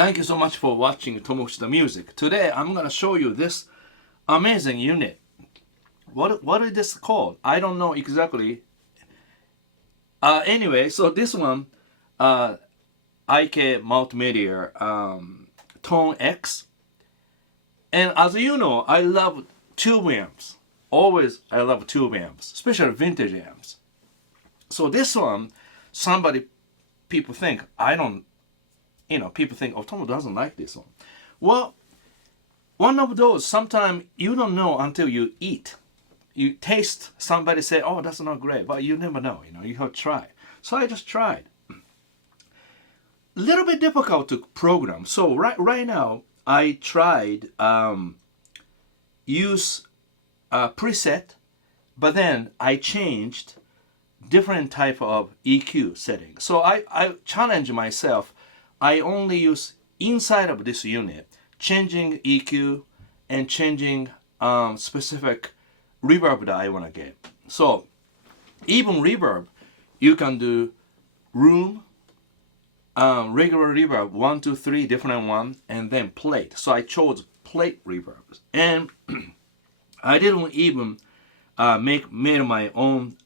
Thank you so much for watching Tomo Music. Today I'm gonna show you this amazing unit. What is this called? I don't know exactly. Anyway, so this one, IK Multimedia TONEX. And as you know, I love tube amps. Always I love tube amps, especially vintage amps. So this one, people think, people think, oh, Tomo doesn't like this one. Well, one of those, sometimes you don't know until you eat. You taste, somebody say, oh, that's not great, but you never know, you have to try. So I just tried. Little bit difficult to program. So right now, I tried use a preset, but then I changed different type of EQ settings. So I challenge myself. I only use inside of this unit, changing EQ and changing specific reverb that I want to get. So even reverb, you can do room, regular reverb, 1, 2, 3 different one, and then plate. So I chose plate reverbs, and I didn't even made my own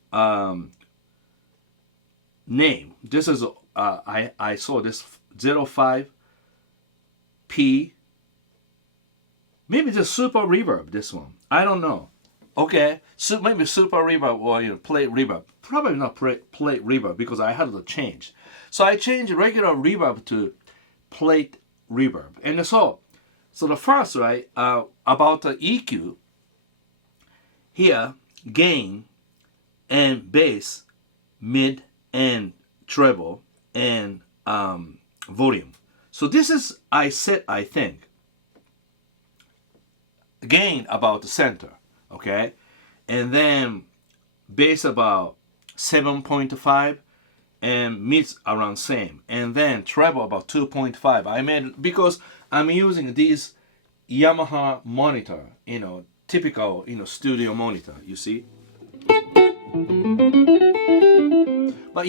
name. This is I saw this 05P. Maybe the super reverb. This one, I don't know. Okay, so maybe super reverb or plate reverb. Probably not plate reverb because I had to change. So I changed regular reverb to plate reverb. And so the first, right, about the EQ, here, gain and bass, mid and treble, and volume. So this is, I think, gain about the center, okay? And then bass about 7.5, and mids around same, and then treble about 2.5. I made, because I'm using these Yamaha monitor, typical, studio monitor, you see. But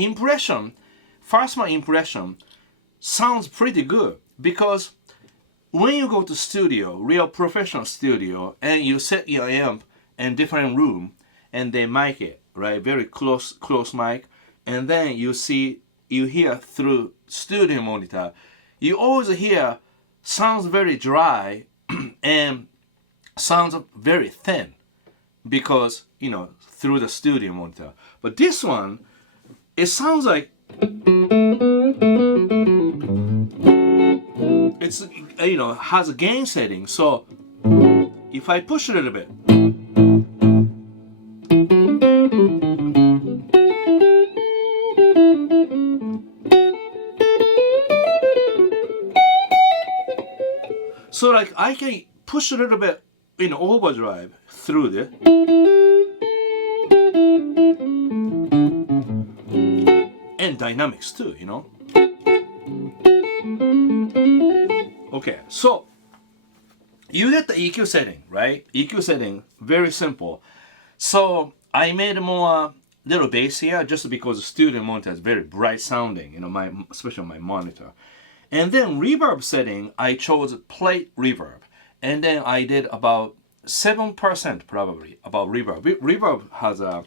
my impression sounds pretty good, because when you go to studio, real professional studio, and you set your amp in different room, and they mic it, right, very close mic, and then you hear through studio monitor, you always hear sounds very dry and sounds very thin, because through the studio monitor. But this one, it sounds like it's has a gain setting. So if I push a little bit, so like I can push a little bit in overdrive through this, and dynamics too, Okay, so you get the EQ setting, right? EQ setting, very simple. So I made more little bass here just because the studio monitor is very bright sounding, especially my monitor. And then reverb setting, I chose plate reverb. And then I did about 7% probably about reverb. Reverb has a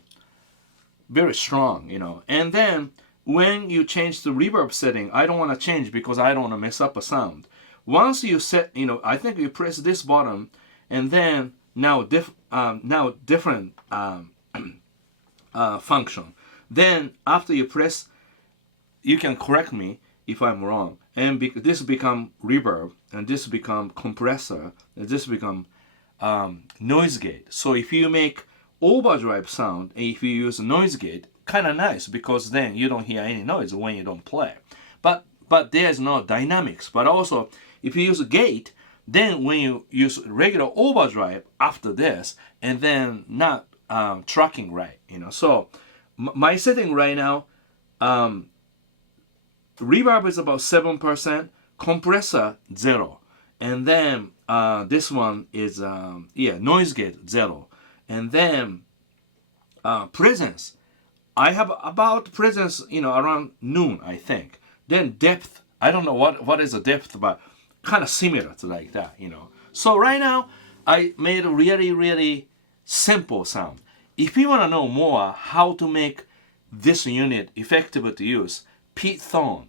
very strong, And then when you change the reverb setting, I don't want to change because I don't want to mess up a sound. Once you set, I think you press this button, and then now different function. Then after you press, you can correct me if I'm wrong. And this become reverb, and this become compressor, and this become noise gate. So if you make overdrive sound, and if you use noise gate, kind of nice, because then you don't hear any noise when you don't play. But there's no dynamics. But also, if you use a gate, then when you use regular overdrive after this, and then not tracking right, So my setting right now, reverb is about 7%, compressor 0, and then this one is noise gate 0, and then presence. I have about presence around noon, I think. Then depth I don't know what is the depth, but kind of similar to like that, So right now, I made a really, really simple sound. If you want to know more how to make this unit effective to use, Pete Thorne,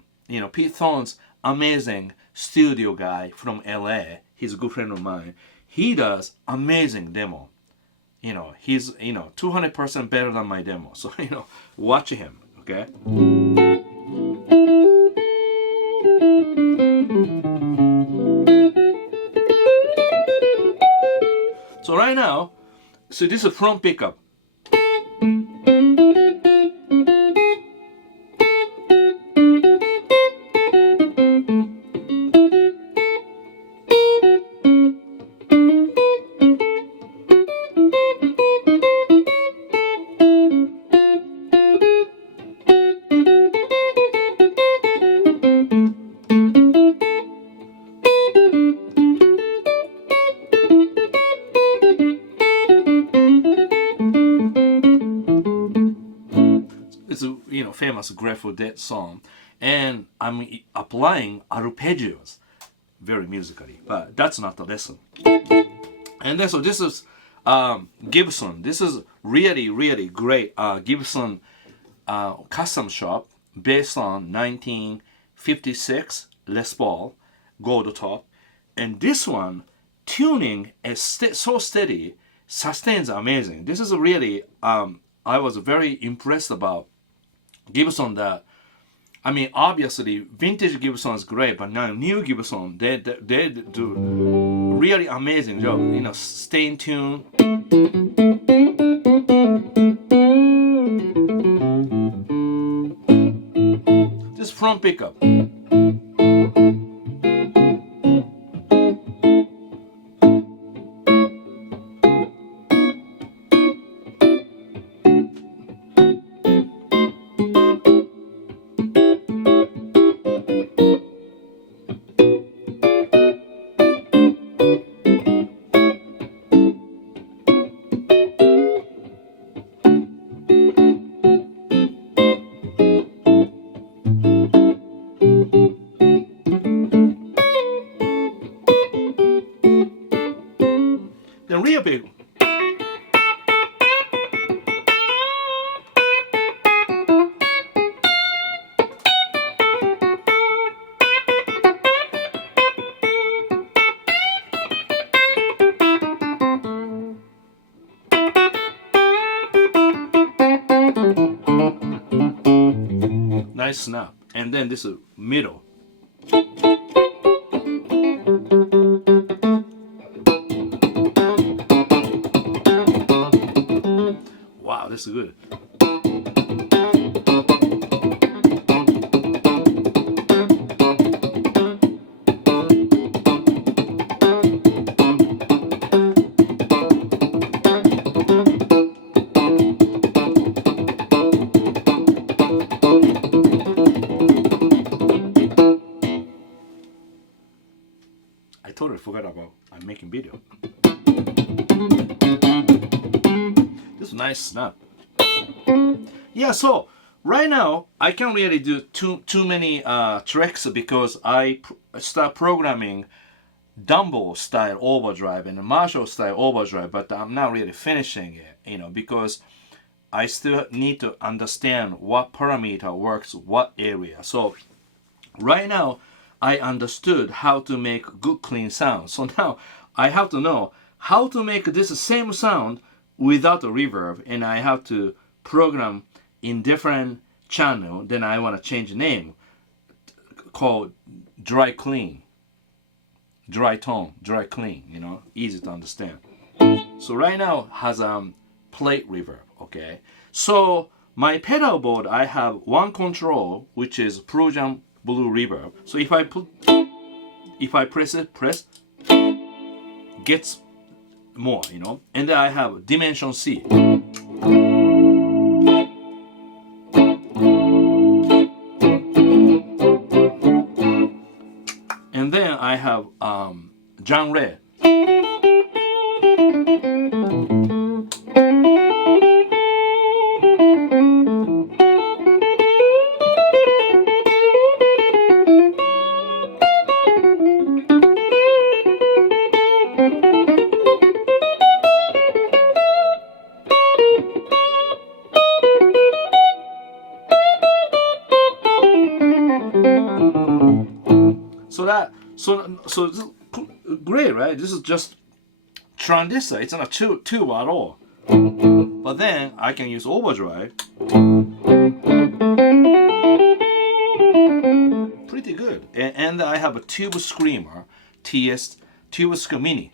Pete Thorne's amazing studio guy from LA, he's a good friend of mine. He does amazing demo. He's 200% better than my demo. So watch him, okay? So right now, so this is a front pickup. It's a famous Grateful Dead song, and I'm applying arpeggios very musically, but that's not the lesson. And then so this is Gibson. This is really, really great Gibson custom shop based on 1956 Les Paul gold top, and this one tuning is so steady, sustains amazing. This is really I was very impressed about Gibson. That obviously vintage Gibson is great, but now new Gibson they do really amazing job. Stay in tune. This front pickup. The real big. Nice snap. And then this is middle. Wow, this is good. I totally forgot about I'm making video. This is a nice snap. Yeah, so right now I can't really do too many tracks because I start programming Dumbo style overdrive and Marshall style overdrive, but I'm not really finishing it, because I still need to understand what parameter works what area. So right now I understood how to make good clean sound. So now I have to know how to make this same sound without a reverb, and I have to program in different channel. Then I want to change the name called dry clean, dry tone, dry clean, easy to understand. So right now has plate reverb, okay? So my pedal board, I have one control which is Prussian blue reverb. So if I press it, gets more, and then I have dimension C. And then I have genre. this is great, right? This is just transistor. It's not a tube at all. But then I can use overdrive. Pretty good. And I have a tube screamer, TS tube screamer mini.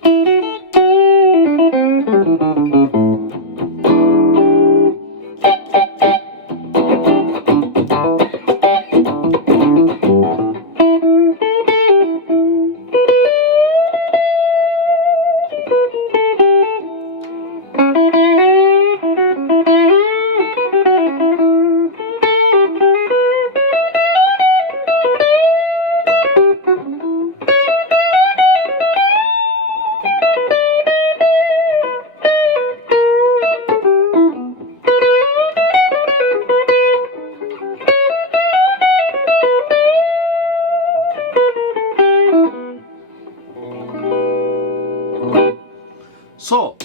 So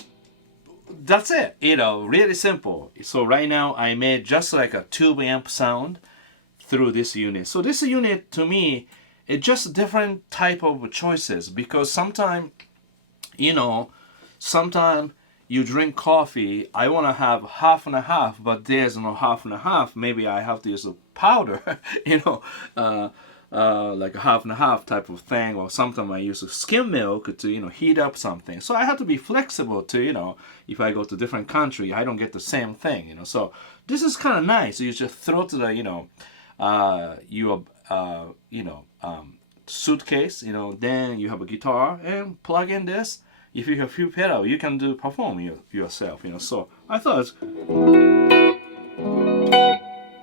that's it, really simple. So right now I made just like a tube amp sound through this unit. So this unit to me, it's just different type of choices, because sometimes you drink coffee, I want to have half and a half, but there's no half and a half. Maybe I have to use a powder, like a half and a half type of thing, or sometimes I use skim milk to heat up something. So I have to be flexible to if I go to different country, I don't get the same thing. So this is kind of nice. You just throw to the your suitcase, then you have a guitar and plug in this. If you have few pedals, you can perform yourself. So I thought it's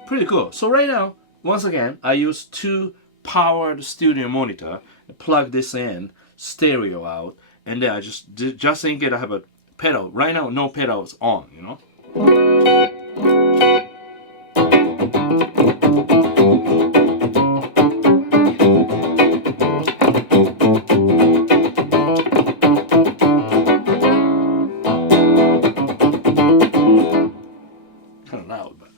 pretty cool. So right now, once again, I use two powered studio monitor, plug this in, stereo out, and then I just in case I have a pedal. Right now, no pedals on, Kind of loud, but.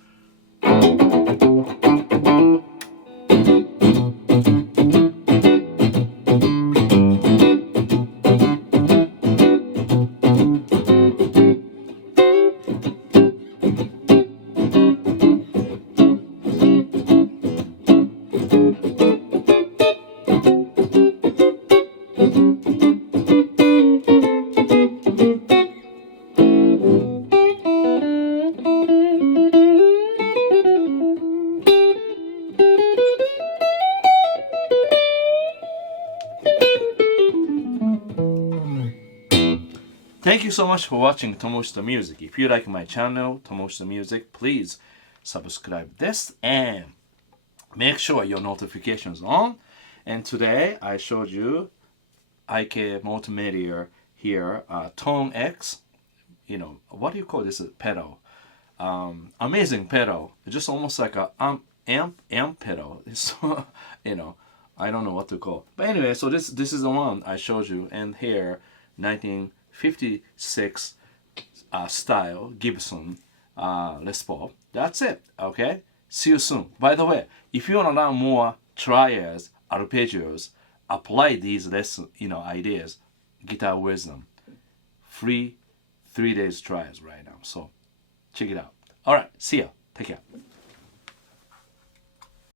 Thank you so much for watching Tomo's the Music. If you like my channel, Tomo's the Music, please subscribe this and make sure your notifications on. And today I showed you IK Multimedia here, TONEX. What do you call this pedal? Amazing pedal. It's just almost like a amp pedal. So I don't know what to call. But anyway, so this is the one I showed you, and here 1956 style Gibson Les Paul. That's it. Okay. See you soon. By the way, if you want to learn more triads, arpeggios, apply these lesson ideas, guitar wisdom. Free 3 days trials right now. So check it out. All right. See ya. Take care.